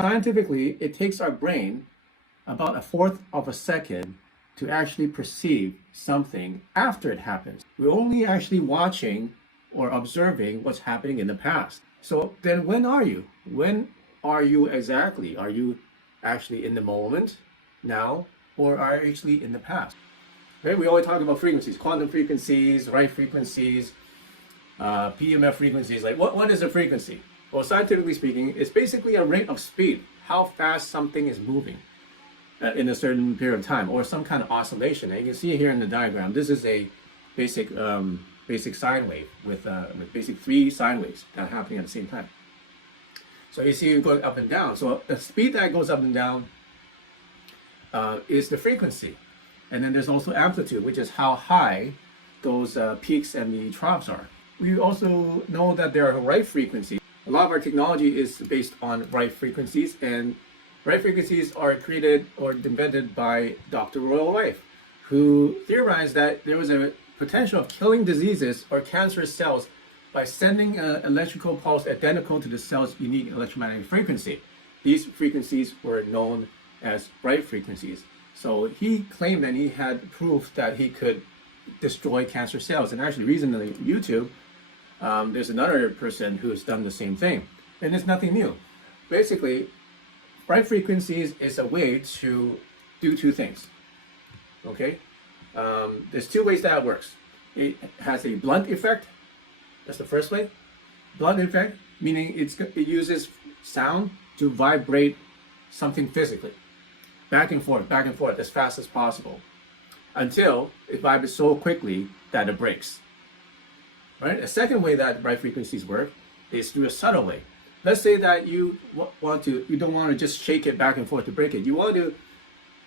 Scientifically, it takes our brain about a fourth of a second to actually perceive something after it happens. We're only actually watching or observing what's happening in the past. So then when are you? When are you exactly? Are you actually in the moment now, or are you actually in the past? Okay, we always talk about frequencies, quantum frequencies, Rife frequencies, PEMF frequencies. Like what is a frequency? Well, scientifically speaking, it's basically a rate of speed, how fast something is moving in a certain period of time, or some kind of oscillation. And you can see here in the diagram, this is a basic sine wave with basic 3 sine waves that are happening at the same time. So you see it going up and down. So the speed that goes up and down is the frequency. And then there's also amplitude, which is how high those peaks and the troughs are. We also know that there are Rife frequencies. A lot of our technology is based on Rife frequencies, and Rife frequencies are created or invented by Dr. Royal Rife, who theorized that there was a potential of killing diseases or cancerous cells by sending an electrical pulse identical to the cell's unique electromagnetic frequency. These frequencies were known as Rife frequencies. So he claimed that he had proof that he could destroy cancer cells. And actually, recently on YouTube, there's another person who's done the same thing. And it's nothing new. Basically, Rife frequencies is a way to do 2 things. Okay? There's 2 ways that it works. It has a blunt effect. That's the first way. Blunt effect, meaning it uses sound to vibrate something physically. Back and forth as fast as possible until it vibrates so quickly that it breaks. Right? A second way that Rife frequencies work is through a subtle way. Let's say that you don't want to just shake it back and forth to break it. You want to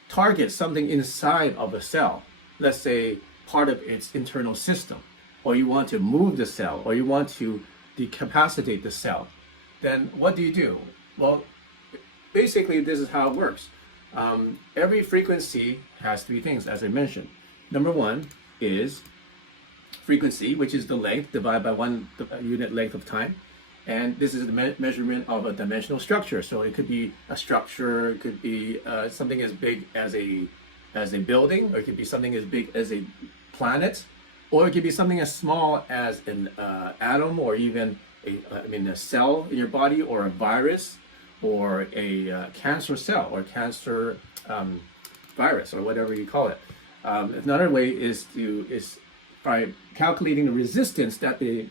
target something inside of a cell. Let's say part of its internal system, or you want to move the cell, or you want to decapacitate the cell. Then what do? Well, basically this is how it works. Every frequency has 3 things, as I mentioned. Number 1 is frequency, which is the length divided by 1 unit length of time. And this is the measurement of a dimensional structure. So it could be a structure, it could be something as big as a building, or it could be something as big as a planet, or it could be something as small as an atom, or even a cell in your body, or a virus, or a cancer cell, or cancer virus, or whatever you call it. Another way is by calculating the resistance that the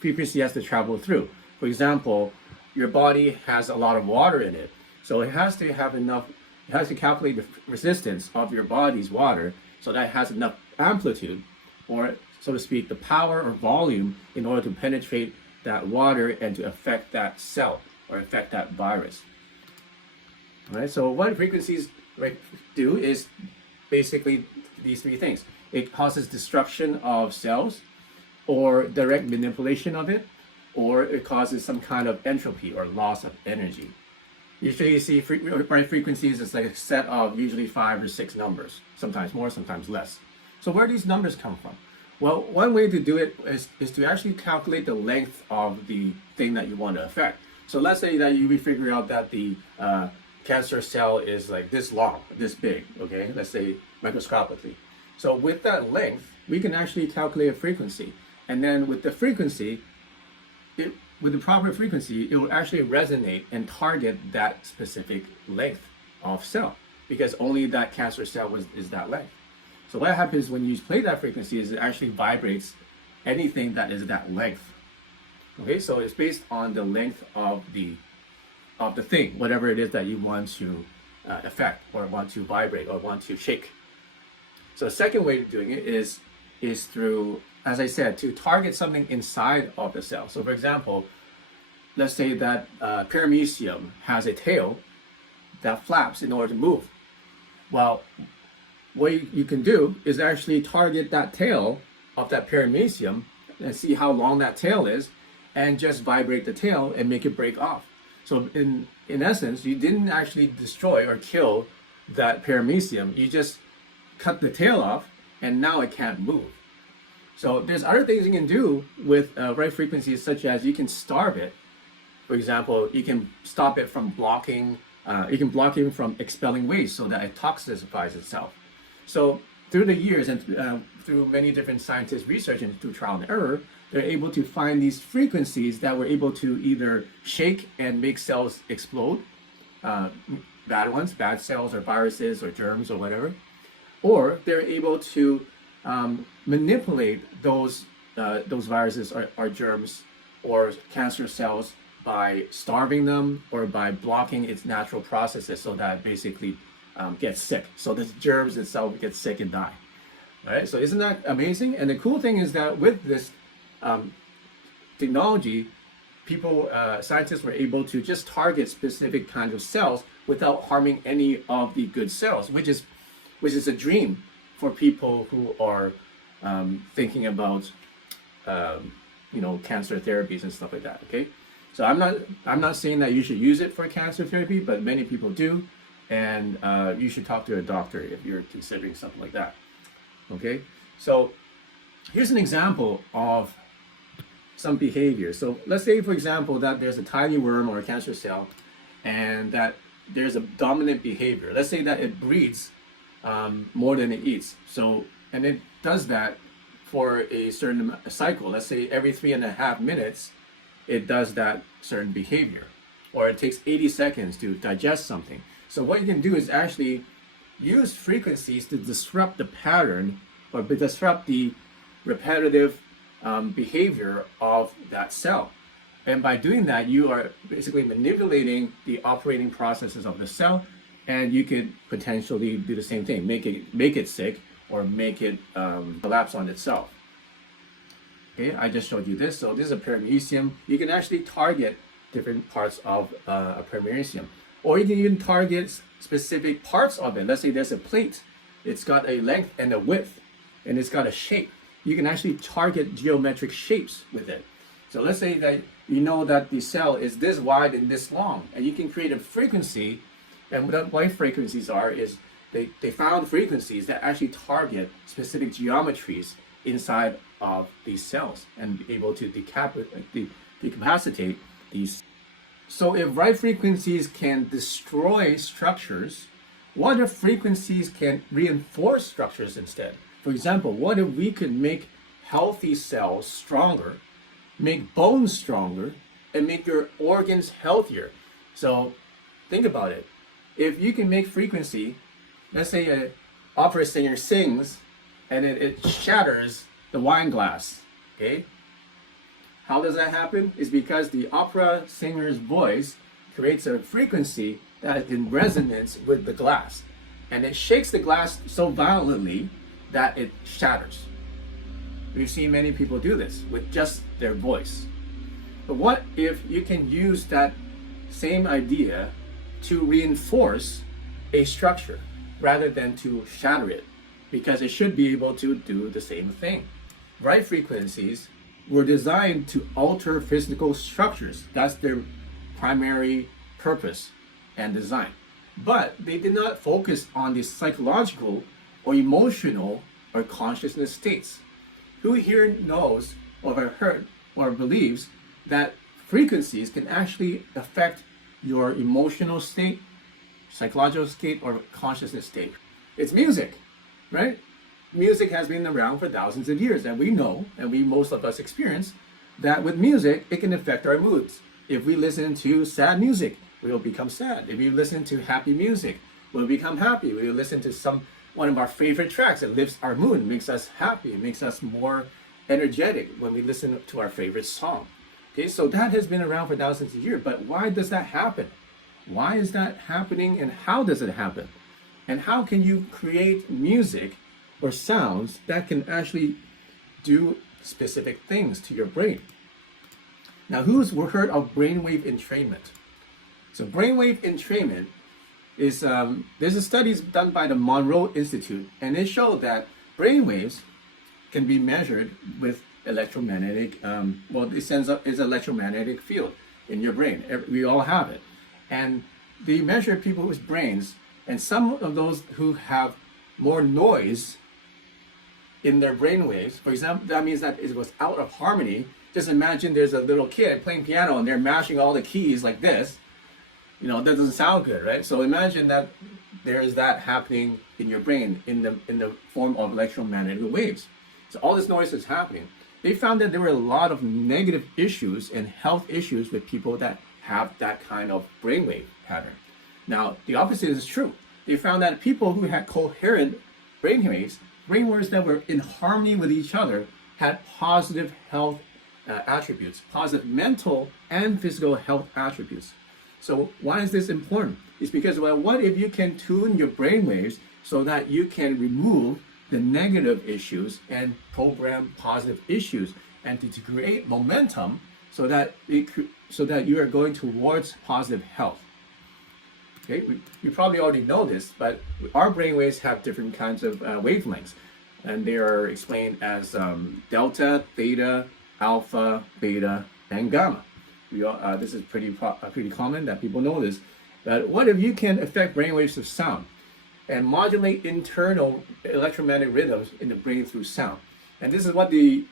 frequency has to travel through. For example, your body has a lot of water in it, so it has to have enough. It has to calculate the resistance of your body's water so that it has enough amplitude, or so to speak, the power or volume in order to penetrate that water and to affect that cell or affect that virus. All right, so what frequencies do is basically these 3 things. It causes destruction of cells, or direct manipulation of it, or it causes some kind of entropy or loss of energy. Usually you see Rife frequencies is like a set of usually 5 or 6 numbers, sometimes more, sometimes less. So where do these numbers come from? Well, one way to do it is to actually calculate the length of the thing that you want to affect. So let's say that you figure out that the cancer cell is like this long, this big, okay? Let's say microscopically. So with that length, we can actually calculate a frequency. And then with the frequency, with the proper frequency, it will actually resonate and target that specific length of cell, because only that cancer cell is that length. So what happens when you play that frequency is it actually vibrates anything that is that length. Okay, so it's based on the length of the thing, whatever it is that you want to affect, or want to vibrate, or want to shake. So the second way of doing it is through, as I said, to target something inside of the cell. So for example, let's say that paramecium has a tail that flaps in order to move. Well, what you can do is actually target that tail of that paramecium and see how long that tail is, and just vibrate the tail and make it break off. So in essence, you didn't actually destroy or kill that paramecium. You just cut the tail off, and now it can't move. So there's other things you can do with Rife frequencies, such as you can starve it For example, you can stop it from blocking, you can block it from expelling waste so that it toxifies itself. So through the years and through many different scientists' research and through trial and error, they're able to find these frequencies that were able to either shake and make cells explode, bad ones, bad cells or viruses or germs or whatever, or they're able to manipulate those viruses or germs or cancer cells by starving them or by blocking its natural processes so that it basically gets sick. So the germs itself get sick and die. All right, so isn't that amazing? And the cool thing is that with this technology, scientists were able to just target specific kinds of cells without harming any of the good cells, which is a dream for people who are thinking about cancer therapies and stuff like that. Okay, so I'm not saying that you should use it for cancer therapy, but many people do, and you should talk to a doctor if you're considering something like that. Okay, so here's an example of some behavior. So let's say, for example, that there's a tiny worm or a cancer cell, and that there's a dominant behavior. Let's say that it breeds more than it eats. So, and it does that for a certain cycle. Let's say every 3.5 minutes, it does that certain behavior, or it takes 80 seconds to digest something. So what you can do is actually use frequencies to disrupt the pattern or disrupt the repetitive behavior of that cell. And by doing that, you are basically manipulating the operating processes of the cell, and you could potentially do the same thing, make it sick or make it collapse on itself. Okay, I just showed you this. So this is a paramecium. You can actually target different parts of a paramecium, or you can even target specific parts of it. Let's say there's a plate. It's got a length and a width, and it's got a shape. You can actually target geometric shapes with it. So let's say that you know that the cell is this wide and this long, and you can create a frequency. And what frequencies are is they found frequencies that actually target specific geometries inside of these cells and be able to decapacitate these. So if right frequencies can destroy structures, what if frequencies can reinforce structures instead? For example, what if we could make healthy cells stronger, make bones stronger, and make your organs healthier? So think about it. If you can make frequency, let's say an opera singer sings and it shatters the wine glass, okay? How does that happen? It's because the opera singer's voice creates a frequency that is in resonance with the glass, and it shakes the glass so violently that it shatters. We've seen many people do this with just their voice. But what if you can use that same idea to reinforce a structure rather than to shatter it? Because it should be able to do the same thing. Right frequencies were designed to alter physical structures. That's their primary purpose and design. But they did not focus on the psychological or emotional or consciousness states. Who here knows or heard or believes that frequencies can actually affect your emotional state, psychological state, or consciousness state? It's music, right? Music has been around for thousands of years, and we know, and most of us experience, that with music, it can affect our moods. If we listen to sad music, we will become sad. If we listen to happy music, we'll become happy. We will listen to one of our favorite tracks. It lifts our mood, makes us happy, it makes us more energetic when we listen to our favorite song. Okay, so that has been around for thousands of years, but why does that happen? Why is that happening, and how does it happen? And how can you create music or sounds that can actually do specific things to your brain? Now, who's heard of brainwave entrainment? So brainwave entrainment is, there's a studies done by the Monroe Institute, and it showed that brainwaves can be measured with electromagnetic, it sends up is electromagnetic field in your brain. We all have it. And they measure people whose brains, and some of those who have more noise in their brain waves, for example, that means that it was out of harmony. just imagine there's a little kid playing piano and they're mashing all the keys like this. You know, that doesn't sound good, right? So imagine that there is that happening in your brain in the form of electromagnetic waves. So all this noise is happening. They found that there were a lot of negative issues and health issues with people that have that kind of brainwave pattern. Now, the opposite is true. They found that people who had coherent brainwaves that were in harmony with each other, had positive health attributes, positive mental and physical health attributes. So why is this important? It's because, well, what if you can tune your brainwaves so that you can remove the negative issues and program positive issues, and to create momentum so that you are going towards positive health. Okay, you probably already know this, but our brainwaves have different kinds of wavelengths, and they are explained as delta, theta, alpha, beta, and gamma. This is pretty common that people know this. But what if you can affect brainwaves of sound and modulate internal electromagnetic rhythms in the brain through sound? And this is what the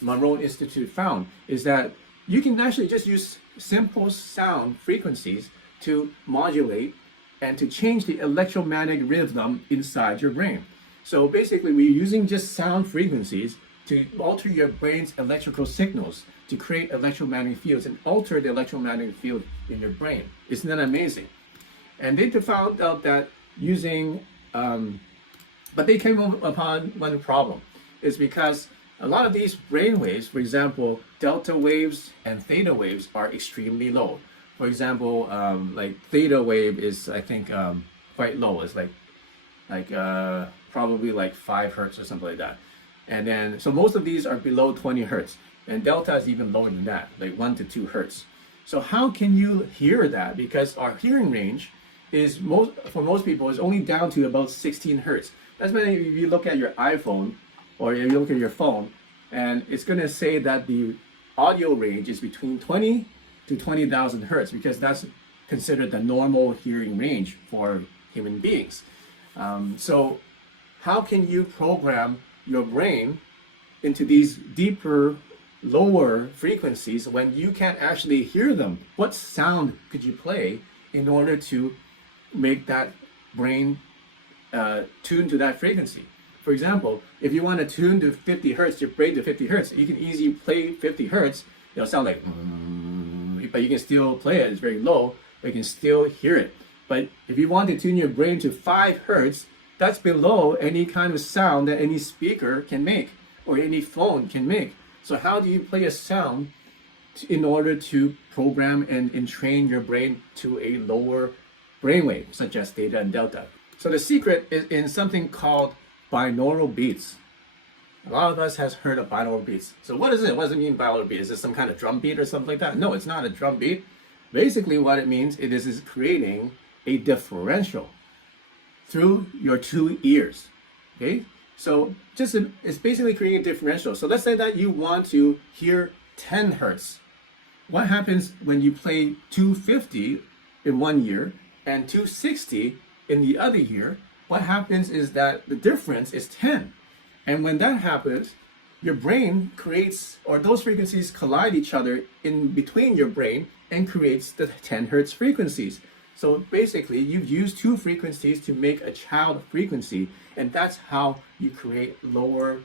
Monroe Institute found, is that you can actually just use simple sound frequencies to modulate and to change the electromagnetic rhythm inside your brain. So basically, we're using just sound frequencies to alter your brain's electrical signals, to create electromagnetic fields and alter the electromagnetic field in your brain. Isn't that amazing? And they found out that using, but they came upon one problem, is because a lot of these brain waves, for example, delta waves and theta waves, are extremely low. For example, like theta wave is, I think, quite low. It's like probably like 5 hertz or something like that. And then, so most of these are below 20 hertz. And delta is even lower than that, like 1 to 2 hertz. So how can you hear that? Because our hearing range is, for most people, is only down to about 16 hertz. That's when if you look at your iPhone or if you look at your phone, and it's going to say that the audio range is between 20 to 20,000 hertz, because that's considered the normal hearing range for human beings. So how can you program your brain into these deeper, lower frequencies when you can't actually hear them? What sound could you play in order to make that brain tune to that frequency? For example, if you want to tune to 50 hertz, your brain to 50 hertz, you can easily play 50 hertz. It'll sound like, but you can still play it. It's very low, but you can still hear it. But if you want to tune your brain to 5 hertz, that's below any kind of sound that any speaker can make or any phone can make. So how do you play a sound in order to program and train your brain to a lower brainwave, such as theta and delta? So the secret is in something called binaural beats. A lot of us has heard of binaural beats. So what is it? What does it mean, binaural beat? Is it some kind of drum beat or something like that? No, it's not a drum beat. Basically what it means, it is creating a differential through your 2 ears. Okay? So it's basically creating a differential. So let's say that you want to hear 10 hertz. What happens when you play 250 in one ear and 260 in the other ear? What happens is that the difference is 10. And when that happens, your brain creates, or those frequencies collide each other in between your brain and creates the 10 hertz frequencies. So basically, you've used 2 frequencies to make a child frequency, and that's how you create lower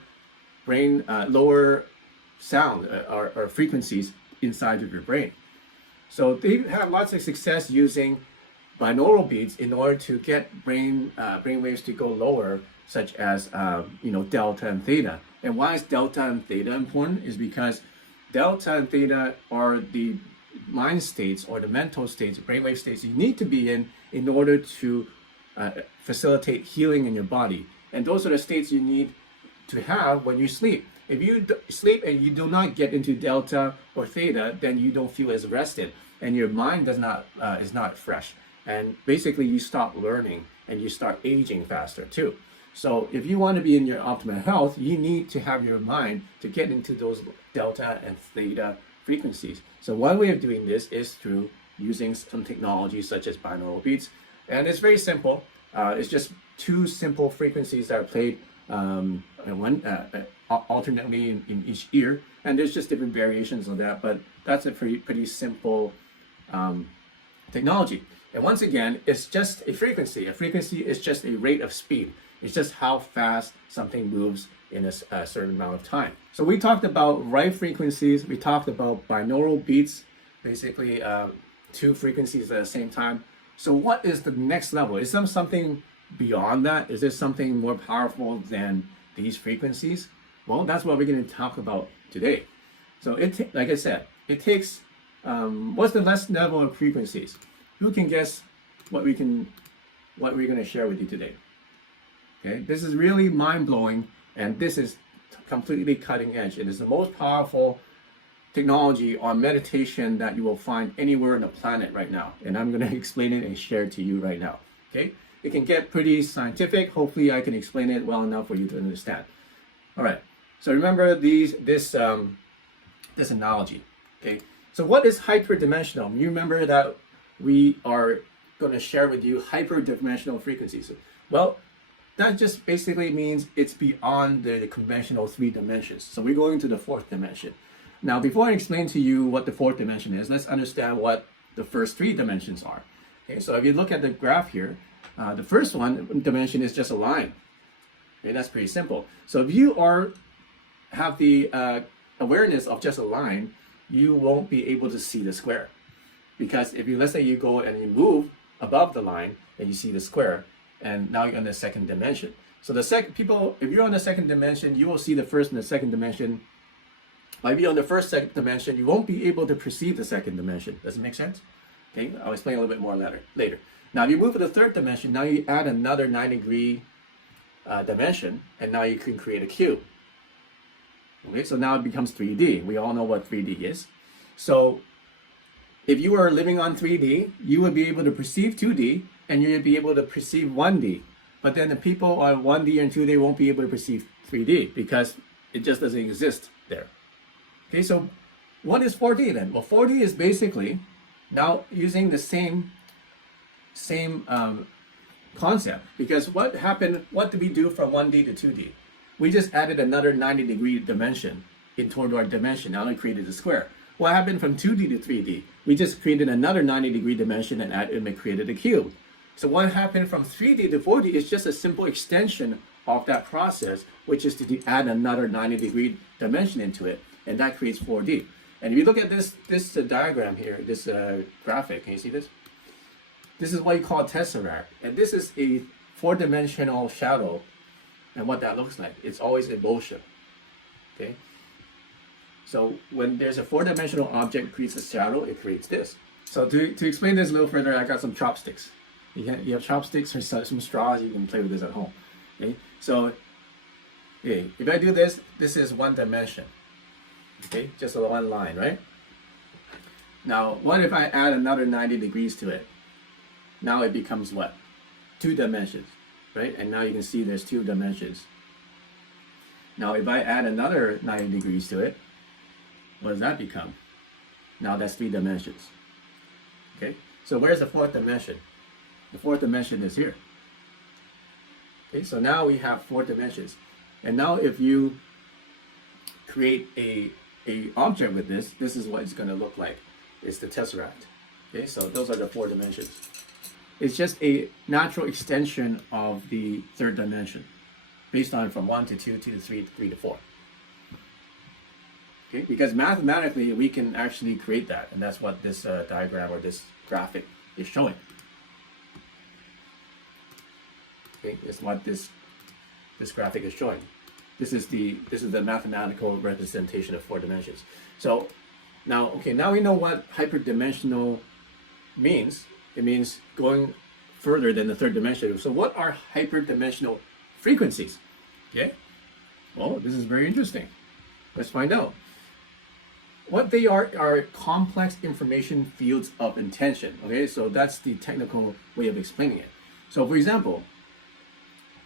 sound or frequencies inside of your brain. So they have lots of success using binaural beats in order to get brain waves to go lower, such as delta and theta. And why is delta and theta important? Is because delta and theta are the mind states or the mental states, brainwave states you need to be in order to facilitate healing in your body. And those are the states you need to have when you sleep. If you sleep and you do not get into delta or theta, then you don't feel as rested, and your mind is not fresh. And basically, you stop learning and you start aging faster too. So if you want to be in your optimal health, you need to have your mind to get into those delta and theta frequencies. So one way of doing this is through using some technology such as binaural beats. And it's very simple. It's just 2 simple frequencies that are played alternately in each ear. And there's just different variations of that, but that's a pretty simple technology. And once again, it's just a frequency. A frequency is just a rate of speed. It's just how fast something moves in a certain amount of time. So we talked about Rife frequencies. We talked about binaural beats, basically two frequencies at the same time. So what is the next level? Is there something beyond that? Is there something more powerful than these frequencies? Well, that's what we're going to talk about today. So like I said, it takes, what's the next level of frequencies? Who can guess what we're going to share with you today? Okay, this is really mind-blowing, and this is completely cutting edge. It is the most powerful technology on meditation that you will find anywhere on the planet right now. And I'm going to explain it and share it to you right now. Okay, it can get pretty scientific. Hopefully I can explain it well enough for you to understand. All right, so remember this analogy. Okay, so what is hyperdimensional? You remember that we are going to share with you hyperdimensional frequencies. Well, that just basically means it's beyond the conventional 3 dimensions. So we're going to the 4th dimension. Now, before I explain to you what the 4th dimension is, let's understand what the first 3 dimensions are. Okay, so if you look at the graph here, the first dimension is just a line. Okay, that's pretty simple. So if you have the awareness of just a line, you won't be able to see the square. Because if let's say you go and you move above the line and you see the square, and now you're on the 2nd dimension. So if you're on the 2nd dimension, you will see the first and the 2nd dimension. But if you're on the first dimension, you won't be able to perceive the 2nd dimension. Does it make sense? Okay, I'll explain a little bit more later. Now, if you move to the 3rd dimension, now you add another 9-degree dimension, and now you can create a cube. Okay, so now it becomes 3D. We all know what 3D is. So if you are living on 3D, you would be able to perceive 2D, and you would be able to perceive 1D. But then the people on 1D and 2D won't be able to perceive 3D because it just doesn't exist there. Okay, so what is 4D then? Well, 4D is basically now using the same concept, because what did we do from 1D to 2D? We just added another 90-degree dimension toward our dimension. Now we created a square. What happened from 2D to 3D? We just created another 90-degree dimension and created a cube. So what happened from 3D to 4D is just a simple extension of that process, which is to add another 90-degree dimension into it, and that creates 4D. And if you look at this diagram here, this graphic, can you see this? This is what you call a tesseract, and this is a 4-dimensional shadow, and what that looks like. It's always a motion. Okay. So when there's a 4-dimensional object creates a shadow, it creates this. So to explain this a little further, I got some chopsticks. You have chopsticks or some straws, you can play with this at home. Okay? So if I do this, this is 1 dimension. Okay, just a 1 line, right? Now, what if I add another 90 degrees to it? Now it becomes what? 2 dimensions, right? And now you can see there's 2 dimensions. Now, if I add another 90 degrees to it, what does that become? Now that's 3 dimensions. Okay, so where's the 4th dimension? The 4th dimension is here. Okay, so now we have 4 dimensions. And now if you create a object with this is what it's going to look like. It's the tesseract. Okay, so those are the 4 dimensions. It's just a natural extension of the 3rd dimension, based on from 1 to 2, 2 to 3, 3 to 4. Okay, because mathematically we can actually create that, and that's what this diagram or this graphic is showing. Okay, it's what this graphic is showing. This is the mathematical representation of 4 dimensions. So now we know what hyperdimensional means. It means going further than the 3rd dimension. So what are hyperdimensional frequencies? Okay, well, this is very interesting. Let's find out. What they are complex information fields of intention. Okay, so that's the technical way of explaining it. So for example,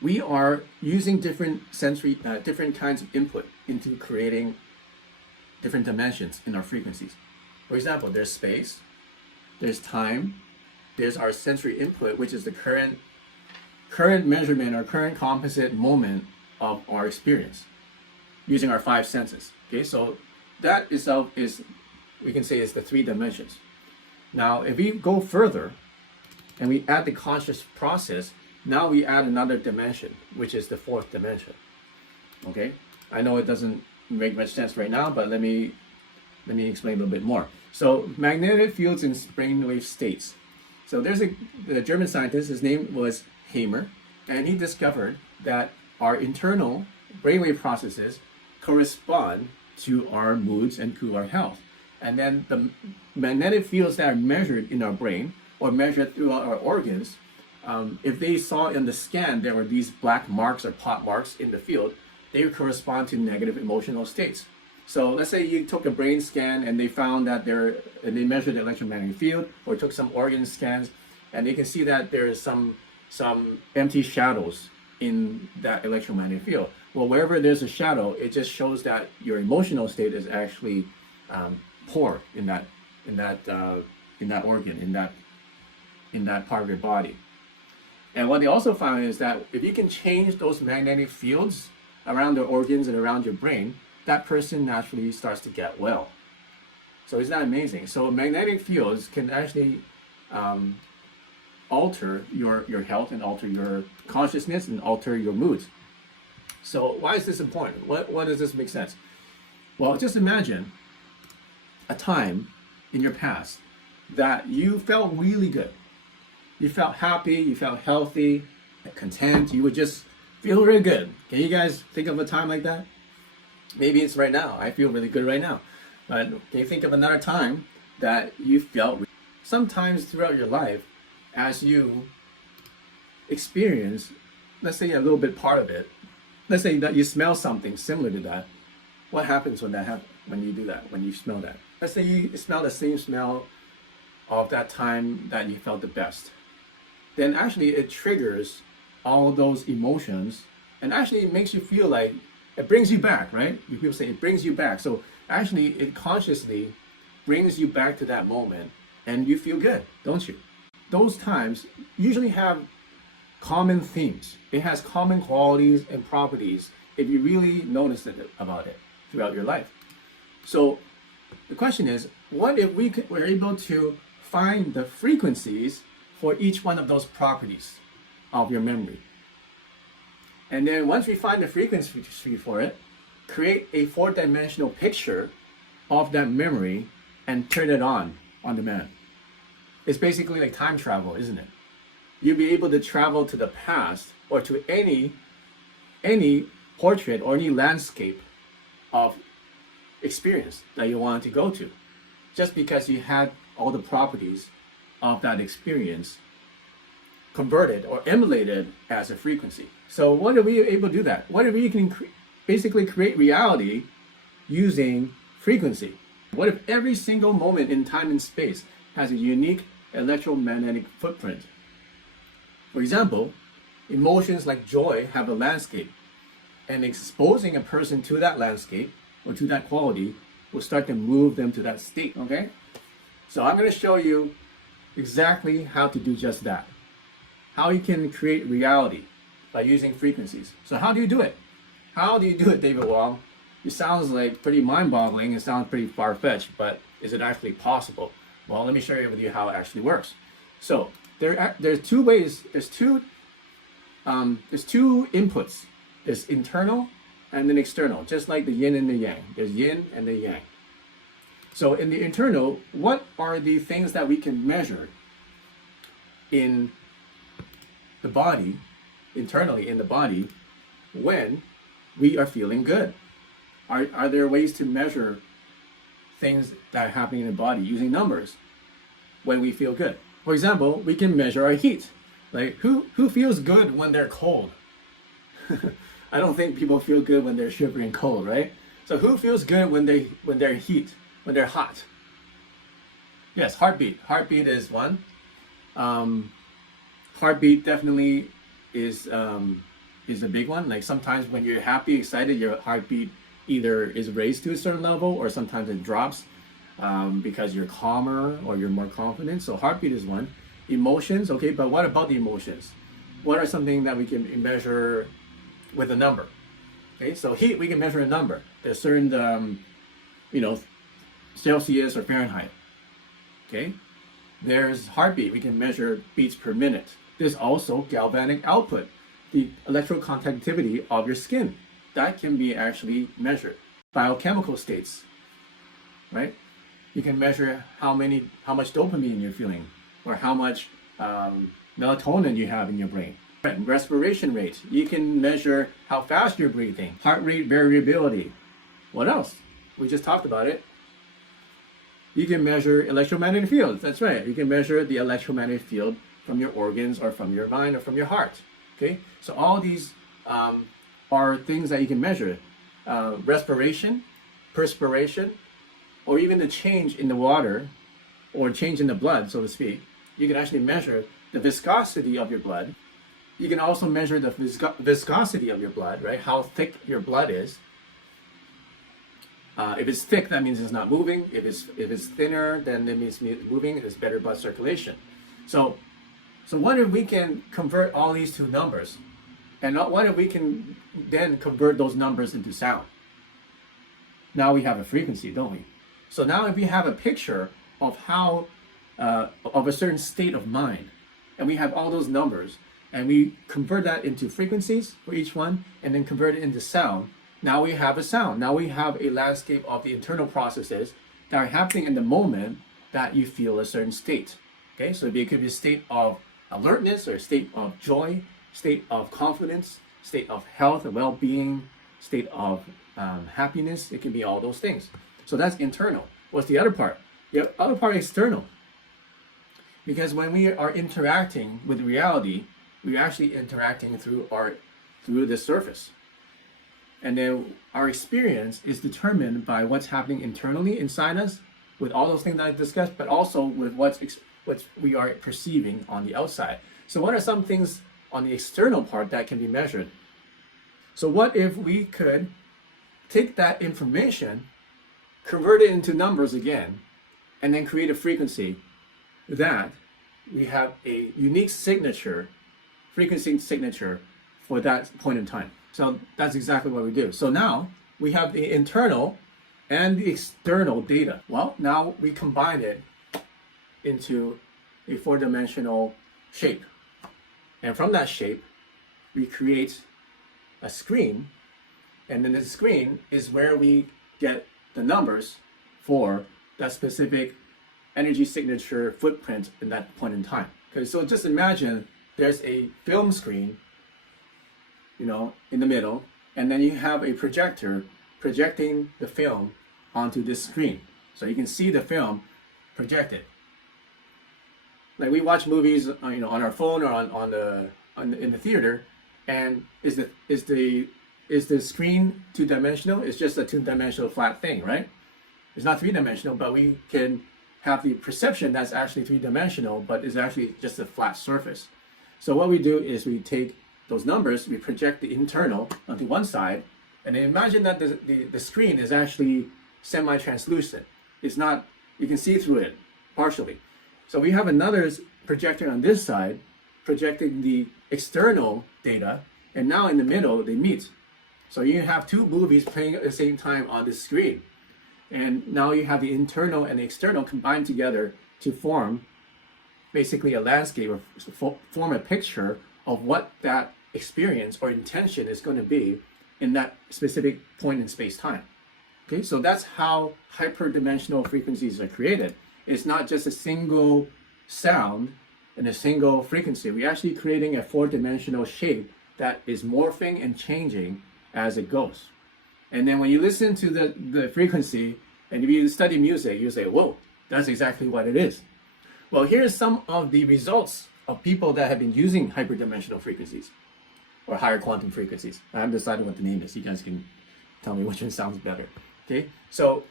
we are using different kinds of input into creating different dimensions in our frequencies. For example, there's space, there's time, there's our sensory input, which is the current measurement or current composite moment of our experience using our 5 senses. Okay, so that itself is, we can say, is the 3 dimensions. Now, if we go further and we add the conscious process, now we add another dimension, which is the 4th dimension. Okay, I know it doesn't make much sense right now, but let me explain a little bit more. So magnetic fields in brainwave states. So there's the German scientist, his name was Hamer, and he discovered that our internal brainwave processes correspond to our moods and to our health. And then the magnetic fields that are measured in our brain or measured throughout our organs, if they saw in the scan there were these black marks or pot marks in the field, they would correspond to negative emotional states. So let's say you took a brain scan and they found that they measured the electromagnetic field, or took some organ scans, and they can see that there is some empty shadows in that electromagnetic field. Well, wherever there's a shadow, it just shows that your emotional state is actually poor in that organ, in that part of your body. And what they also found is that if you can change those magnetic fields around the organs and around your brain, that person naturally starts to get well. So isn't that amazing? So magnetic fields can actually alter your health and alter your consciousness and alter your moods. So why is this important? What does this make sense? Well, just imagine a time in your past that you felt really good. You felt happy, you felt healthy, content, you would just feel really good. Can you guys think of a time like that? Maybe it's right now. I feel really good right now. But can you think of another time that you felt? Sometimes throughout your life, as you experience, let's say a little bit part of it, let's say that you smell something similar to that. What happens when that happens? When you do that, when you smell that? Let's say you smell the same smell of that time that you felt the best. Then actually it triggers all those emotions, and actually it makes you feel like it brings you back, right? People say it brings you back. So actually it consciously brings you back to that moment, and you feel good, don't you? Those times usually have common themes. It has common qualities and properties if you really notice about it throughout your life. So the question is, what if we're able to find the frequencies for each one of those properties of your memory? And then once we find the frequency for it, create a 4-dimensional picture of that memory and turn it on demand. It's basically like time travel, isn't it? You'll be able to travel to the past or to any portrait or any landscape of experience that you want to go to, just because you had all the properties of that experience converted or emulated as a frequency. So what if we are able to do that? What if we can basically create reality using frequency? What if every single moment in time and space has a unique electromagnetic footprint? For example, emotions like joy have a landscape, and exposing a person to that landscape or to that quality will start to move them to that state, okay? So I'm going to show you exactly how to do just that. How you can create reality by using frequencies. So how do you do it? How do you do it, David Wong? It sounds like pretty mind-boggling. It sounds pretty far-fetched, but is it actually possible? Well, let me share with you how it actually works. So there's two ways. There's two inputs. There's internal and then external, just like the yin and the yang. There's yin and the yang. So in the internal, what are the things that we can measure in the body, internally in the body, when we are feeling good? Are there ways to measure things that are happening in the body using numbers when we feel good? For example, we can measure our heat. Like who feels good when they're cold? I don't think people feel good when they're shivering cold, right? So who feels good when they're hot? Yes, heartbeat. Heartbeat is one. Heartbeat definitely is a big one. Like sometimes when you're happy, excited, your heartbeat either is raised to a certain level or sometimes it drops because you're calmer or you're more confident. So heartbeat is one. Emotions, okay, but what about the emotions? What are something that we can measure with a number? Okay, so heat, we can measure a number. There's certain Celsius or Fahrenheit. Okay, there's heartbeat. We can measure beats per minute. There's also galvanic output, the electroconductivity of your skin. That can be actually measured. Biochemical states, right? You can measure how much dopamine you're feeling, or how much melatonin you have in your brain. Respiration rate. You can measure how fast you're breathing. Heart rate variability. What else? We just talked about it. You can measure electromagnetic fields. That's right. You can measure the electromagnetic field from your organs or from your mind or from your heart. Okay? So all these are things that you can measure. Respiration, perspiration, or even the change in the water or change in the blood, so to speak. You can actually measure the viscosity of your blood. You can also measure the viscosity of your blood, right? How thick your blood is. If it's thick, that means it's not moving. If it's thinner, then it means it's moving. It's better blood circulation. So what if we can convert all these to numbers? And what if we can then convert those numbers into sound? Now we have a frequency, don't we? So now if we have a picture of how, of a certain state of mind, and we have all those numbers, and we convert that into frequencies for each one, and then convert it into sound, now we have a sound. Now we have a landscape of the internal processes that are happening in the moment that you feel a certain state. Okay, so it could be a state of alertness, or a state of joy, state of confidence, state of health and well-being, state of happiness. It can be all those things. So that's internal. What's the other part? The other part is external. Because when we are interacting with reality, we're actually interacting through the surface. And then our experience is determined by what's happening internally inside us, with all those things that I discussed, but also with what we are perceiving on the outside. So what are some things on the external part that can be measured? So what if we could take that information, convert it into numbers again, and then create a frequency that we have a unique signature, frequency signature for that point in time. So that's exactly what we do. So now we have the internal and the external data. Well, now we combine it into a four-dimensional shape. And from that shape, we create a screen. And then the screen is where we get the numbers for that specific energy signature footprint in that point in time. Okay, so just imagine there's a film screen, in the middle, and then you have a projector projecting the film onto this screen. So you can see the film projected. Like we watch movies, on our phone or in the theater, and is the screen two-dimensional? It's just a two-dimensional flat thing, right? It's not three-dimensional, but we can have the perception that's actually three-dimensional, but is actually just a flat surface. So what we do is we take those numbers, we project the internal onto one side, and then imagine that the screen is actually semi-translucent. It's not, you can see through it partially. So we have another projector on this side, projecting the external data, and now in the middle, they meet. So you have two movies playing at the same time on the screen. And now you have the internal and the external combined together to form basically a landscape, or form a picture of what that experience or intention is going to be in that specific point in space-time. Okay, so that's how hyperdimensional frequencies are created. It's not just a single sound and a single frequency. We're actually creating a four-dimensional shape that is morphing and changing as it goes. And then when you listen to the frequency, and if you study music, you say, whoa, that's exactly what it is. Well, here's some of the results of people that have been using hyperdimensional frequencies or higher quantum frequencies. I haven't decided what the name is. You guys can tell me which one sounds better. Okay, so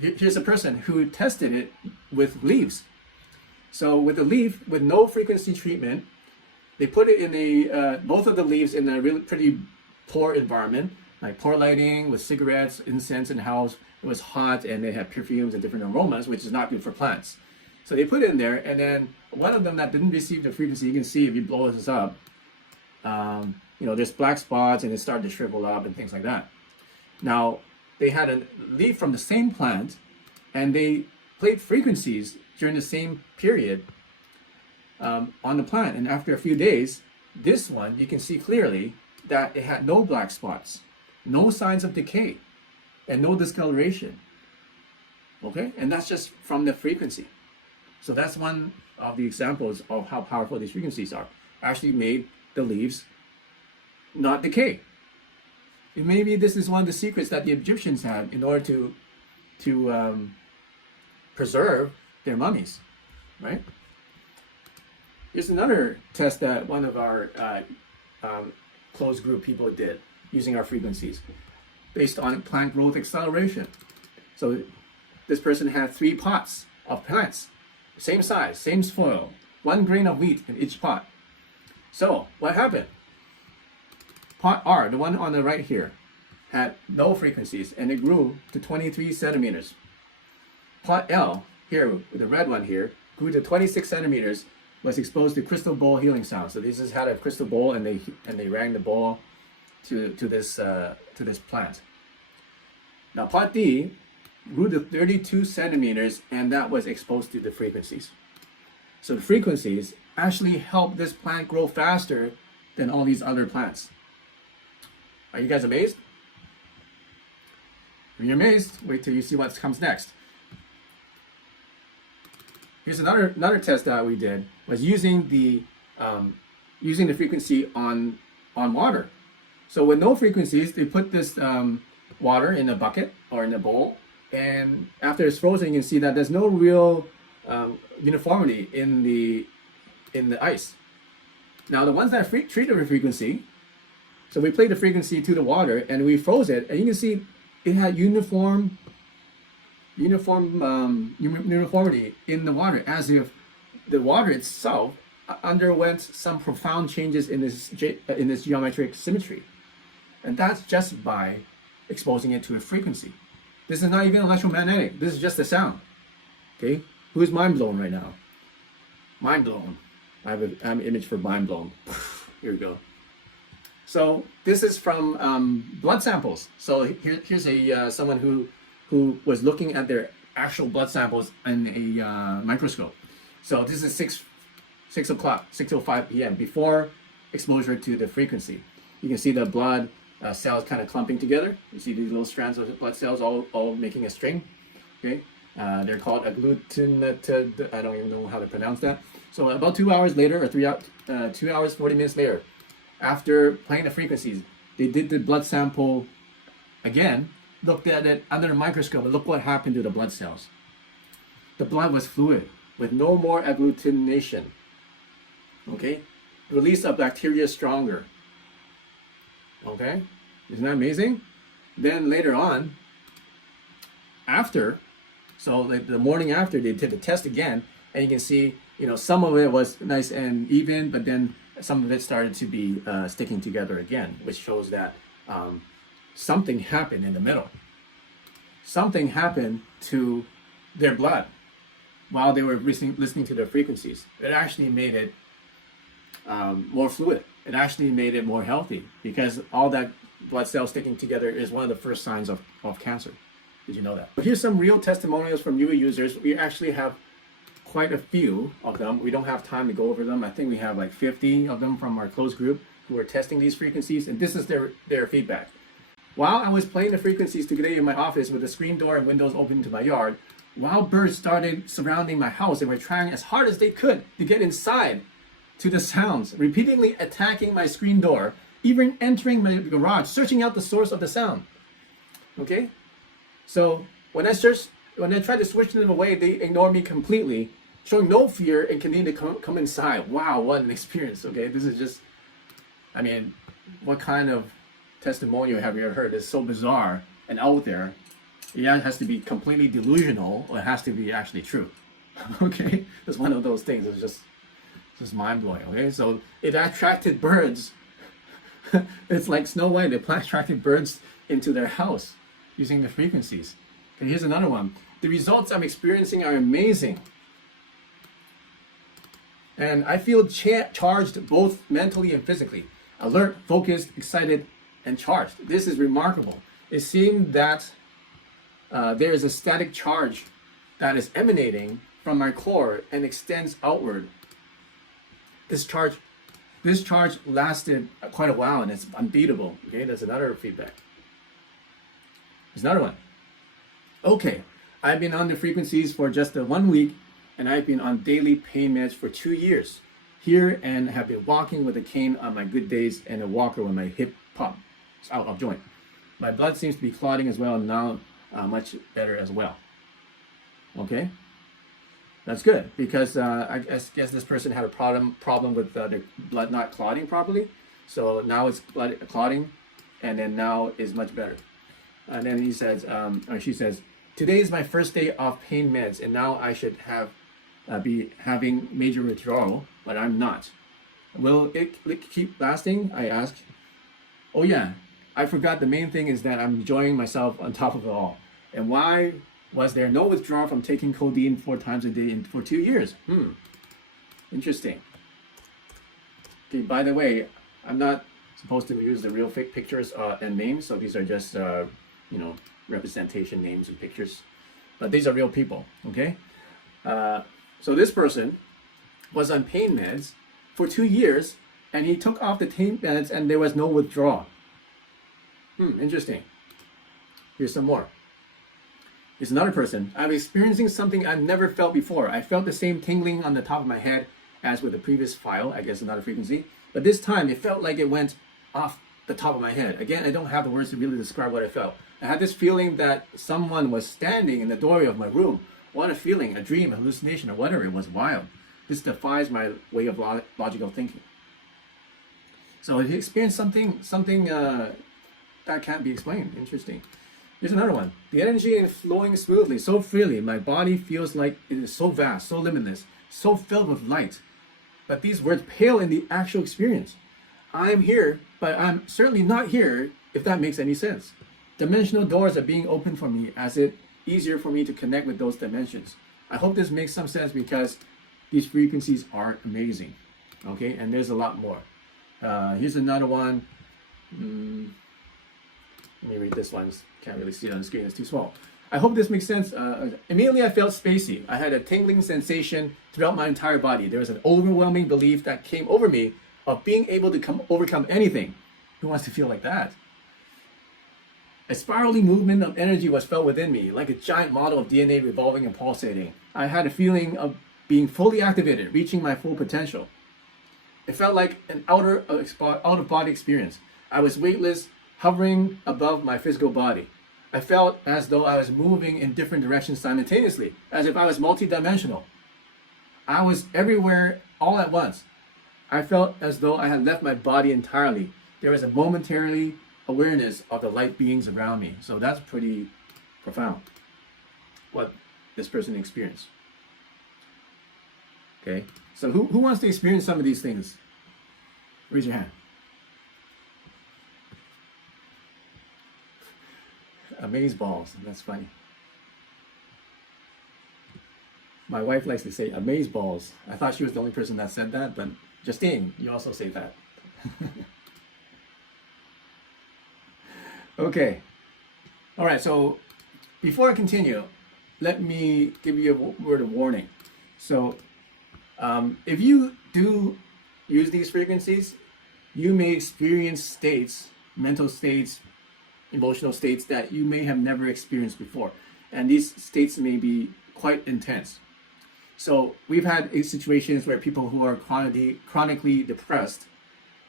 here's a person who tested it with leaves. So with a leaf with no frequency treatment, they put it in both of the leaves in a really pretty poor environment, like poor lighting with cigarettes, incense in the house. It was hot and they had perfumes and different aromas, which is not good for plants. So they put it in there, and then one of them that didn't receive the frequency, you can see if you blow this up, there's black spots and it started to shrivel up and things like that. Now, they had a leaf from the same plant, and they played frequencies during the same period on the plant. And after a few days, this one, you can see clearly that it had no black spots, no signs of decay, and no discoloration. Okay, and that's just from the frequency. So that's one of the examples of how powerful these frequencies are. Actually made the leaves not decay. And maybe this is one of the secrets that the Egyptians had in order to preserve their mummies, right? Here's another test that one of our closed group people did using our frequencies based on plant growth acceleration. So this person had 3 pots of plants, same size, same soil, 1 grain of wheat in each pot. So what happened? Pot R, the one on the right here, had no frequencies, and it grew to 23 centimeters. Pot L, here, with the red one here, grew to 26 centimeters, was exposed to crystal bowl healing sound. So this is had a crystal bowl, and they rang the bowl to this plant. Now pot D grew to 32 centimeters, and that was exposed to the frequencies. So the frequencies actually help this plant grow faster than all these other plants. Are you guys amazed? When you're amazed, wait till you see what comes next. Here's another test that we did, was using the frequency on water. So with no frequencies, they put this water in a bucket or in a bowl, and after it's frozen, you can see that there's no real uniformity in the ice. Now the ones that treated with frequency, so we played the frequency to the water and we froze it, and you can see it had uniformity in the water, as if the water itself underwent some profound changes in this geometric symmetry, and that's just by exposing it to a frequency. This is not even electromagnetic. This is just a sound. Okay, who's mind blown right now? Mind blown. I have an image for mind blown. Here we go. So this is from blood samples. So here's someone who was looking at their actual blood samples in a microscope. So this is 6:05 p.m. before exposure to the frequency. You can see the blood cells kind of clumping together. You see these little strands of blood cells all making a string. Okay, they're called agglutinated. I don't even know how to pronounce that. So about 2 hours later, or 2 hours 40 minutes later, after playing the frequencies, they did the blood sample again, looked at it under a microscope, and look what happened to the blood cells. The blood was fluid with no more agglutination. Okay, release of bacteria stronger. Okay, isn't that amazing? Then later on, so like the morning after, they did the test again, and you can see, some of it was nice and even, but then some of it started to be sticking together again, which shows that something happened in the middle. Something happened to their blood while they were listening to their frequencies. It actually made it more fluid. It actually made it more healthy, because all that blood cells sticking together is one of the first signs of cancer. Did you know that? But here's some real testimonials from new users. We actually have quite a few of them. We don't have time to go over them. I think we have like 50 of them from our closed group who are testing these frequencies, and this is their feedback. While I was playing the frequencies today in my office with the screen door and windows open to my yard, wild birds started surrounding my house and were trying as hard as they could to get inside to the sounds, repeatedly attacking my screen door, even entering my garage, searching out the source of the sound. Okay? So when I tried to switch them away, they ignored me completely, showing no fear and continued to come inside. Wow, what an experience. Okay, this is just, what kind of testimonial have you ever heard? It's so bizarre and out there. It has to be completely delusional, or it has to be actually true. Okay, it's one of those things. It's just mind-blowing. Okay, so it attracted birds. It's like Snow White. They attracted birds into their house using the frequencies. Okay, here's another one. The results I'm experiencing are amazing, and I feel charged both mentally and physically. Alert, focused, excited, and charged. This is remarkable. It seemed that there is a static charge that is emanating from my core and extends outward. This charge lasted quite a while, and it's unbeatable. Okay, that's another feedback. There's another one. Okay, I've been on the frequencies for just 1 week, and I've been on daily pain meds for 2 years here, and have been walking with a cane on my good days and a walker when my hip pop. It's out of joint. My blood seems to be clotting as well, and now much better as well. Okay, that's good, because I guess this person had a problem with the blood not clotting properly. So now it's clotting, and then now is much better. And then he says, or she says, today is my first day off pain meds, and now I should be having major withdrawal, but I'm not. Will it keep lasting? I asked. Oh yeah, I forgot the main thing is that I'm enjoying myself on top of it all. And why was there no withdrawal from taking codeine 4 times a day for 2 years? Interesting. Okay, by the way, I'm not supposed to use the real fake pictures and names, so these are just representation names and pictures. But these are real people, okay? So this person was on pain meds for 2 years, and he took off the pain meds and there was no withdrawal. Interesting. Here's some more. Here's another person. I'm experiencing something I've never felt before. I felt the same tingling on the top of my head as with the previous file, I guess another frequency. But this time it felt like it went off the top of my head. Again, I don't have the words to really describe what I felt. I had this feeling that someone was standing in the doorway of my room. What a feeling, a dream, a hallucination, or whatever. It was wild. This defies my way of logical thinking. So he experienced something that can't be explained. Interesting. Here's another one. The energy is flowing smoothly, so freely. My body feels like it is so vast, so limitless, so filled with light. But these words pale in the actual experience. I'm here, but I'm certainly not here, if that makes any sense. Dimensional doors are being opened for me, as it easier for me to connect with those dimensions. I hope this makes some sense, because these frequencies are amazing. Okay, and there's a lot more. Here's another one. Let me read this one. Can't really see it on the screen, it's too small. I hope this makes sense. Immediately I felt spacey. I had a tingling sensation throughout my entire body. There was an overwhelming belief that came over me of being able to overcome anything. Who wants to feel like that? A spiraling movement of energy was felt within me, like a giant model of DNA revolving and pulsating. I had a feeling of being fully activated, reaching my full potential. It felt like an out-of-body experience. I was weightless, hovering above my physical body. I felt as though I was moving in different directions simultaneously, as if I was multidimensional. I was everywhere all at once. I felt as though I had left my body entirely. There was a momentary awareness of the light beings around me. So that's pretty profound, what this person experienced. Okay, so who wants to experience some of these things? Raise your hand. Amazeballs, that's funny. My wife likes to say amazeballs. I thought she was the only person that said that, but Justine, you also say that. Okay. All right, so before I continue, let me give you a word of warning. So if you do use these frequencies, you may experience states, mental states, emotional states that you may have never experienced before. And these states may be quite intense. So we've had situations where people who are chronically depressed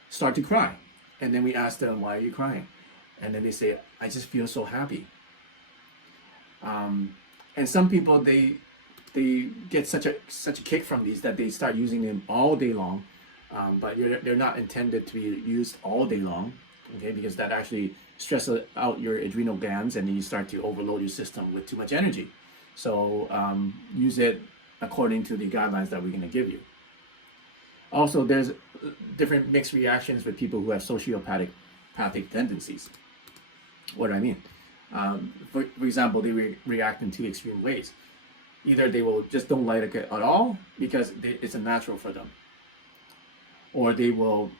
start to cry. And then we ask them, why are you crying? And then they say, I just feel so happy. And some people, they get such a kick from these that they start using them all day long. But they're not intended to be used all day long, okay? Because that actually stresses out your adrenal glands, and then you start to overload your system with too much energy. So use it according to the guidelines that we're going to give you. Also, there's different mixed reactions with people who have sociopathic tendencies. What do I mean? For example, they react in two extreme ways. Either they will just don't like it at all because it's a natural for them, or they will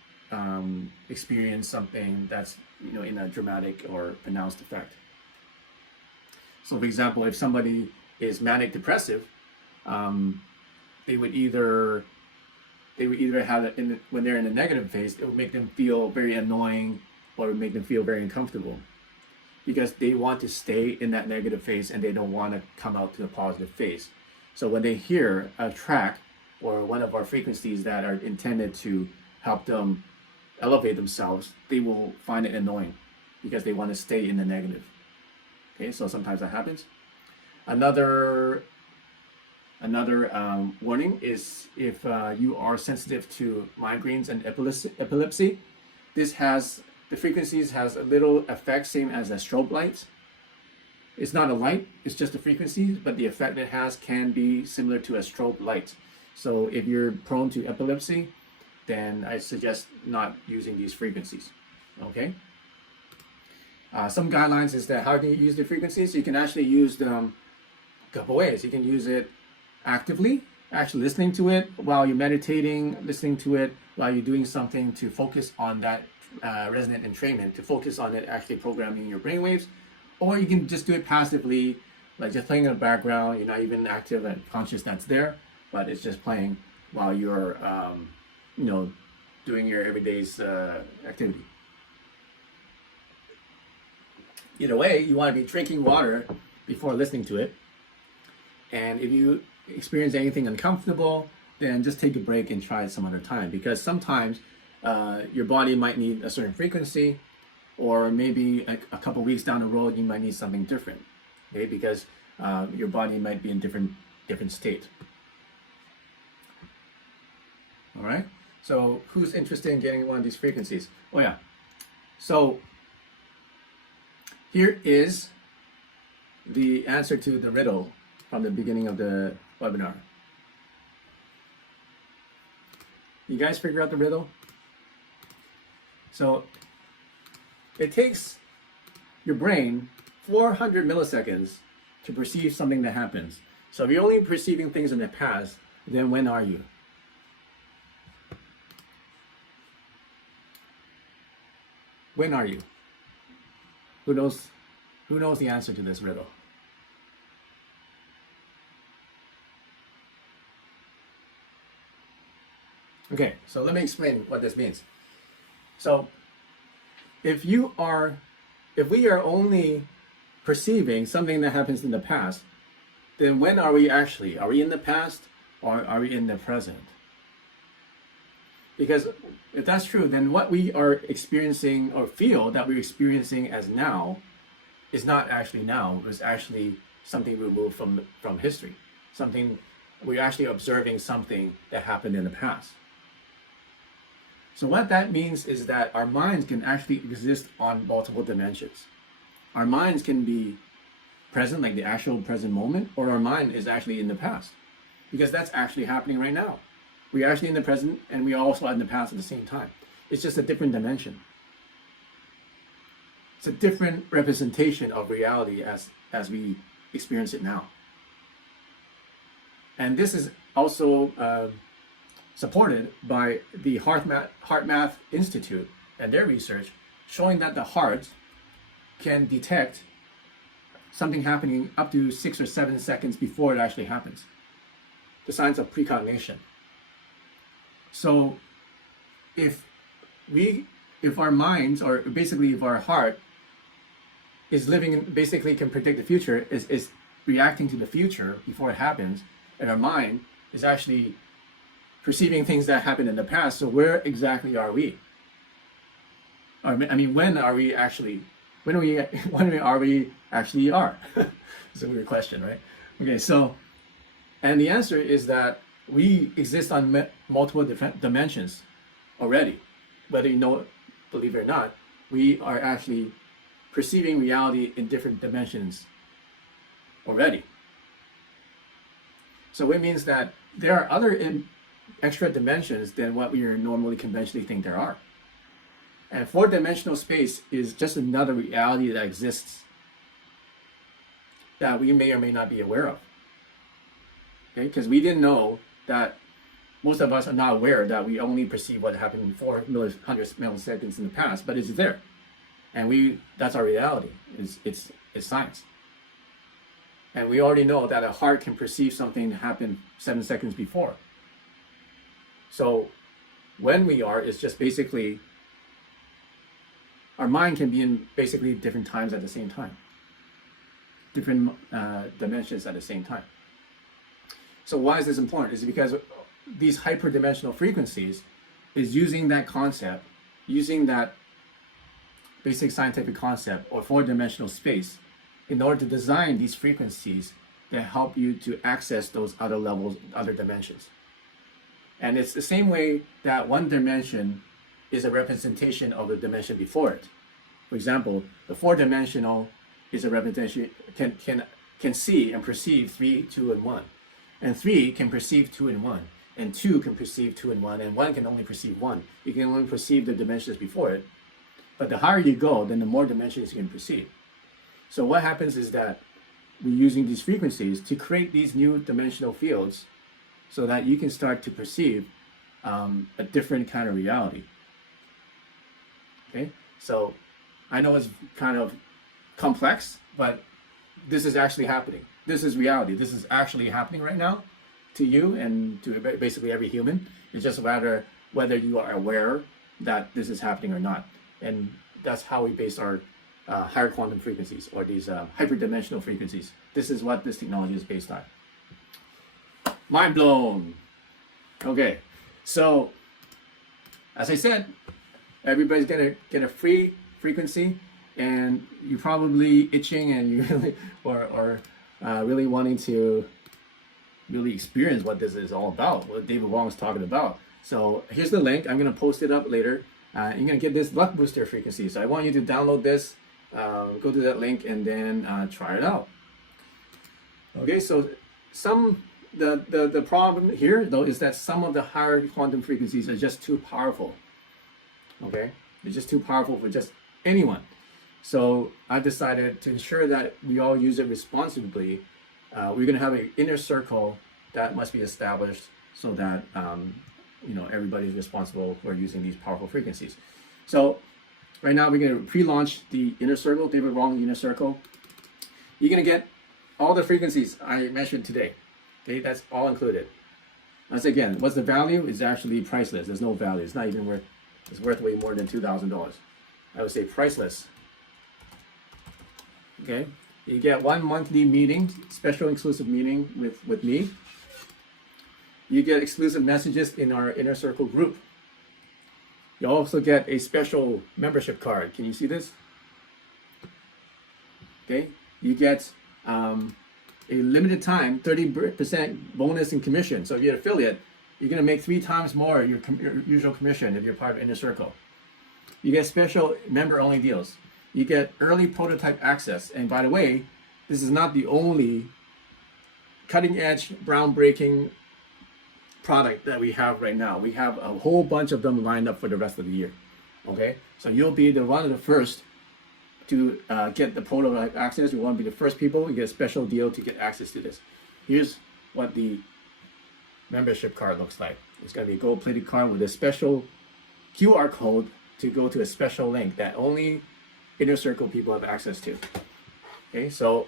experience something that's in a dramatic or pronounced effect. So for example, if somebody is manic depressive, they would either have it when they're in a negative phase, it would make them feel very annoying, or it would make them feel very uncomfortable, because they want to stay in that negative phase and they don't want to come out to the positive phase. So when they hear a track or one of our frequencies that are intended to help them elevate themselves, they will find it annoying because they want to stay in the negative. Okay, so sometimes that happens. Another warning is if you are sensitive to migraines and epilepsy, the frequencies has a little effect, same as a strobe light. It's not a light, it's just a frequency, but the effect it has can be similar to a strobe light. So if you're prone to epilepsy, then I suggest not using these frequencies. Okay. Some guidelines is that how do you use the frequencies? You can actually use them a couple ways. You can use it actively, actually listening to it while you're meditating, listening to it while you're doing something to focus on that resonant entrainment, to focus on it actually programming your brainwaves. Or you can just do it passively, like just playing in the background. You're not even active and conscious that's there, but it's just playing while you're doing your everyday's activity. Either way, you want to be drinking water before listening to it. And if you experience anything uncomfortable, then just take a break and try it some other time, because sometimes your body might need a certain frequency, or maybe a couple weeks down the road you might need something different, okay? Because your body might be in different state. All right, so who's interested in getting one of these frequencies? Oh yeah, so here is the answer to the riddle from the beginning of the webinar. You guys figure out the riddle? So it takes your brain 400 milliseconds to perceive something that happens. So if you're only perceiving things in the past, then when are you? When are you? Who knows the answer to this riddle? Okay, so let me explain what this means. So if we are only perceiving something that happens in the past, then when are we actually? Are we in the past or are we in the present? Because if that's true, then what we are experiencing or feel that we're experiencing as now is not actually now. It's actually something removed from history. Something we're actually observing something that happened in the past. So what that means is that our minds can actually exist on multiple dimensions. Our minds can be present, like the actual present moment, or our mind is actually in the past, because that's actually happening right now. We're actually in the present and we are also in the past at the same time. It's just a different dimension. It's a different representation of reality as we experience it now. And this is also supported by the HeartMath Institute and their research, showing that the heart can detect something happening up to 6 or 7 seconds before it actually happens. The signs of precognition. So if our minds, or basically if our heart is basically can predict the future, is reacting to the future before it happens, and our mind is actually perceiving things that happened in the past, so where exactly are we? When are we actually are? It's a weird question, right? Okay, so, and the answer is that we exist on multiple different dimensions already. Whether believe it or not, we are actually perceiving reality in different dimensions already. So it means that there are other extra dimensions than what we normally conventionally think there are. And four-dimensional space is just another reality that exists that we may or may not be aware of. Okay, because we didn't know that, most of us are not aware that we only perceive what happened in 400 milliseconds in the past, but it's there. And that's our reality. It's science. And we already know that a heart can perceive something that happened 7 seconds before. So when we are, it's just basically, our mind can be in basically different times at the same time, different dimensions at the same time. So why is this important? It's because these hyperdimensional frequencies is using that concept, using that basic scientific concept or four-dimensional space in order to design these frequencies that help you to access those other levels, other dimensions. And it's the same way that one dimension is a representation of the dimension before it. For example, the four-dimensional is a representation, can see and perceive 3, 2, and 1. And 3 can perceive 2 and 1. And 2 can perceive 2 and 1. And 1 can only perceive 1. You can only perceive the dimensions before it. But the higher you go, then the more dimensions you can perceive. So what happens is that we're using these frequencies to create these new dimensional fields so that you can start to perceive a different kind of reality. Okay, so I know it's kind of complex, but this is actually happening. This is reality. This is actually happening right now to you and to basically every human. It's just a matter whether you are aware that this is happening or not. And that's how we base our higher quantum frequencies, or these hyperdimensional frequencies. This is what this technology is based on. Mind blown. Okay, so as I said, everybody's gonna get a free frequency, and you're probably itching and you really or really wanting to really experience what this is all about, what David Wong is talking about. So here's the link. I'm gonna post it up later. You're gonna get this luck booster frequency. So I want you to download this, go to that link, and then try it out. Okay, so the problem here though is that some of the higher quantum frequencies are just too powerful. Okay, they're just too powerful for just anyone. So I decided to ensure that we all use it responsibly. We're gonna have an inner circle that must be established so that everybody's responsible for using these powerful frequencies. So right now we're going to pre-launch the inner circle, David Wong inner circle. You're going to get all the frequencies I mentioned today. Okay, that's all included. Once again, what's the value? It's actually priceless. There's no value. It's not even worth. It's worth way more than $2,000. I would say priceless. Okay, you get one monthly meeting, special exclusive meeting with me. You get exclusive messages in our inner circle group. You also get a special membership card. Can you see this? Okay, you get a limited time 30% bonus in commission. So if you're an affiliate, you're gonna make 3 times more your usual commission if you're part of inner circle. You get special member-only deals. You get early prototype access. And by the way, this is not the only cutting-edge, groundbreaking product that we have right now. We have a whole bunch of them lined up for the rest of the year. Okay, so you'll be one of the first to get the prototype access. You want to be the first people. You get a special deal to get access to this. Here's what the membership card looks like. It's going to be a gold-plated card with a special QR code to go to a special link that only inner circle people have access to. Okay, so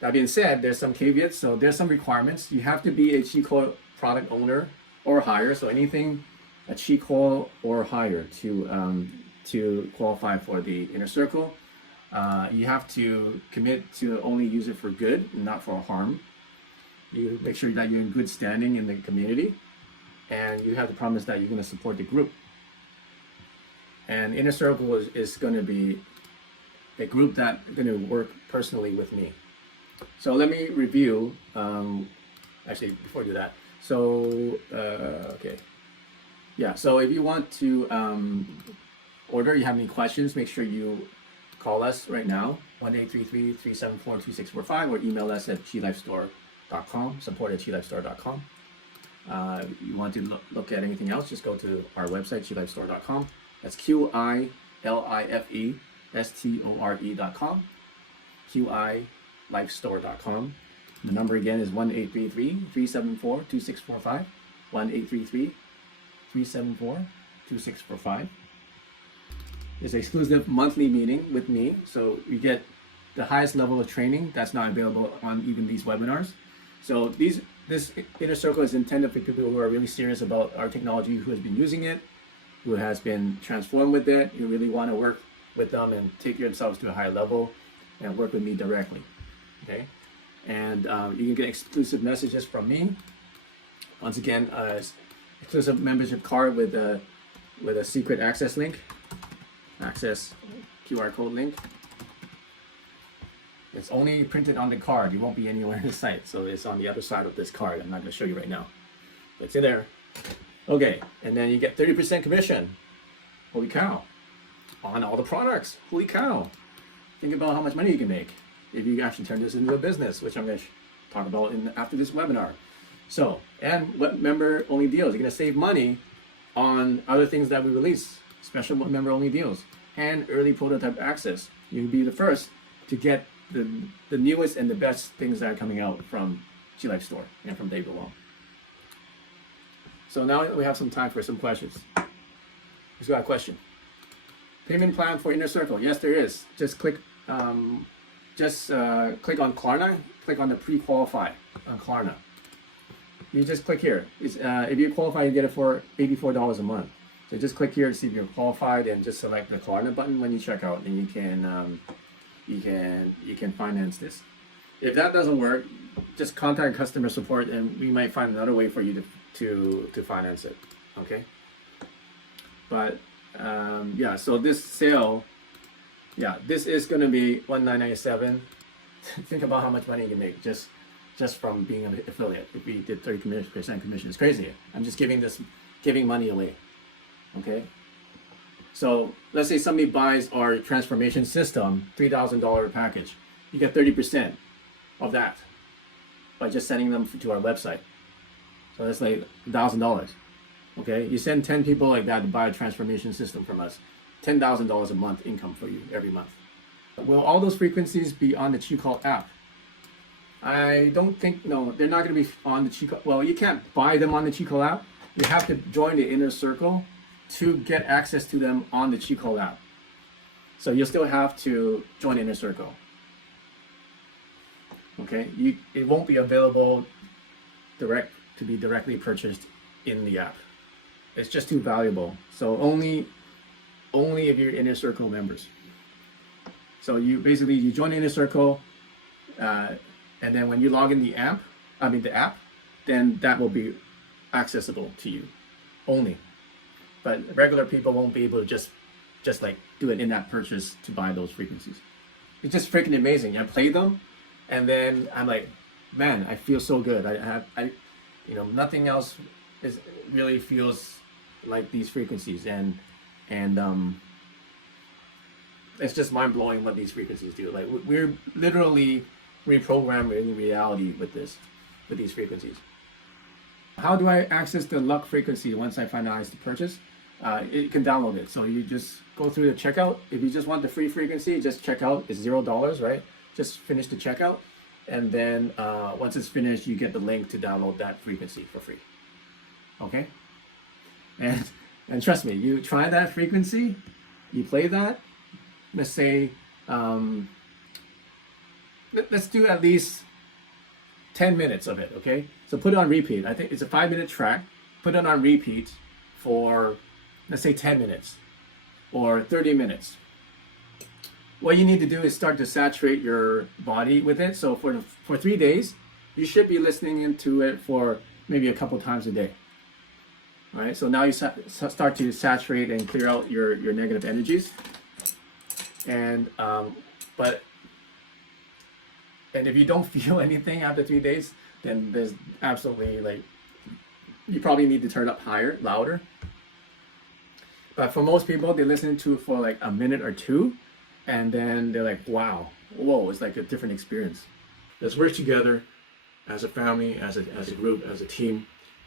that being said, there's some caveats. So there's some requirements. You have to be a Qi Coil product owner or higher, so anything a Qi Coil or higher to qualify for the inner circle. You have to commit to only use it for good and not for harm. You make sure that you're in good standing in the community, and you have to promise that you're going to support the group. And inner circle is going to be a group that's going to work personally with me. So let me review. Actually, before I do that. So, okay. Yeah, so if you want to order, you have any questions, make sure you call us right now, 1-833-374-2645, or email us at qilifestore.com, support@qilifestore.com. If you want to look at anything else, just go to our website, qilifestore.com. That's QILIFESTORE.com, QILifestore.com. The number again is 1-833-374-2645, 1-833-374-2645. It's an exclusive monthly meeting with me, so you get the highest level of training that's not available on even these webinars. So this inner circle is intended for people who are really serious about our technology, who has been using it, who has been transformed with it, who really want to work with them and take themselves to a higher level and work with me directly. Okay, and you can get exclusive messages from me. Once again, exclusive membership card with a secret access link, access QR code link. It's only printed on the card. It won't be anywhere in the site. So it's on the other side of this card. I'm not going to show you right now. It's in there. Okay, and then you get 30% commission. Holy cow. On all the products. Holy cow. Think about how much money you can make if you actually turn this into a business, which I'm going to talk about after this webinar. So, and what member only deals? You're going to save money on other things that we release. Special member only deals. And early prototype access. You'll be the first to get the newest and the best things that are coming out from Qi Life Store and from David Wong. So now we have some time for some questions. Who's got a question? Payment plan for Inner Circle? Yes, there is. Just click on Klarna. Click on the pre-qualify on Klarna. You just click here. If you qualify, you get it for $84 a month. So just click here to see if you're qualified, and just select the Klarna button when you check out, and you can finance this. If that doesn't work, just contact customer support, and we might find another way for you to finance it. Okay. But yeah, so this sale, yeah, this is going to be $19.97. Think about how much money you can make just from being an affiliate. If we did 30% commission, it's crazy. I'm just giving money away. Okay. So let's say somebody buys our transformation system, $3,000 package. You get 30% of that by just sending them to our website. So that's like $1,000. Okay, you send 10 people like that to buy a transformation system from us, $10,000 a month income for you every month. Will all those frequencies be on the Qi Coil app? I don't think, no, they're not going to be on the Qi Coil. Well, you can't buy them on the Qi Coil app. You have to join the Inner Circle to get access to them on the Qi Coil app. So you'll still have to join Inner Circle. Okay, it won't be available to be directly purchased in the app. It's just too valuable. So only if you're Inner Circle members. So you join Inner Circle, and then when you log in the app, then that will be accessible to you only. But regular people won't be able to just like do an in-app purchase to buy those frequencies. It's just freaking amazing. I play them, and then I'm like, man, I feel so good. Nothing else really feels like these frequencies, and it's just mind blowing what these frequencies do. Like we're literally reprogramming reality with these frequencies. How do I access the luck frequency once I finalize the purchase? You can download it. So you just go through the checkout. If you just want the free frequency, just check out. It's $0, right? Just finish the checkout, and then once it's finished, you get the link to download that frequency for free. Okay? And trust me, you try that frequency, you play that. Let's say, let's do at least 10 minutes of it, okay? So put it on repeat. I think it's a 5-minute track. Put it on repeat for, let's say, 10 minutes or 30 minutes. What you need to do is start to saturate your body with it. So for 3 days, you should be listening into it for maybe a couple times a day. All right, so now you start to saturate and clear out your negative energies. And if you don't feel anything after 3 days, then there's absolutely you probably need to turn up higher, louder. But for most people, they listen to it for like a minute or two, and then they're like, wow, whoa, it's like a different experience. Let's work together as a family, as a group, as a team,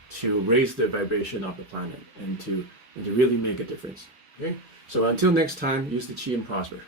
to raise the vibration of the planet and to really make a difference. Okay? So until next time, use the Qi and prosper.